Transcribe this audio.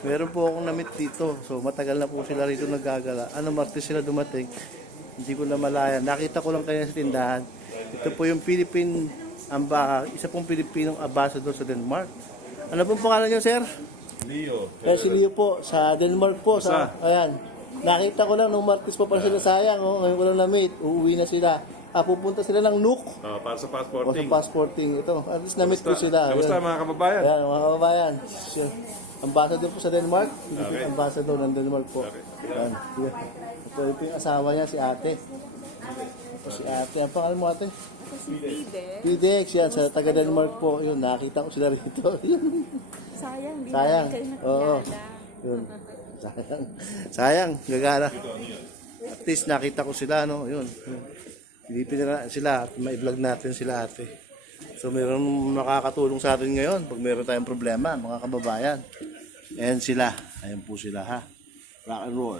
Meron po akong na-meet dito. So matagal na po sila rito naggagala. Martes sila dumating. Hindi ko na malaya. Nakita ko lang kanya sa tindahan. Ito po yung Philippine isa pong Pilipinong ambassador sa Denmark. Ano pong pangalan niyo, sir? Leo. Si Leo po, sa Denmark po. Ayan. Nakita ko lang nung Martes pa pala sila, sayang. Ngayon ko lang na-meet. Uuwi na sila. Pupunta sila ng Nuuk. Para sa O passporting. sa passporting. Ito. At least na-meet ko sila. Kamusta Ayan. mga kababayan? Ayan, mga kababayan. Ambassador po sa Denmark. Philippine ambassador ng Denmark po. Okay. Ayan. Ito po yung asawa niya, si ate. Ito si ate. Ang pangalan mo, ate? Ako si Pidex. Pidex, yan. Sa taga Denmark po. Yun, nakita ko sila rito. Yun. Sayang, di Sayang. na kayo Oo. nakilala. Yun. Sayang. Sayang. Gagana. At least nakita ko sila, no? Yun. Pilipin na sila at mai-vlog natin sila, ate. So, meron makakatulong sa atin ngayon pag meron tayong problema, mga kababayan. Ayan sila. Ayan po sila, ha? Rock and roll.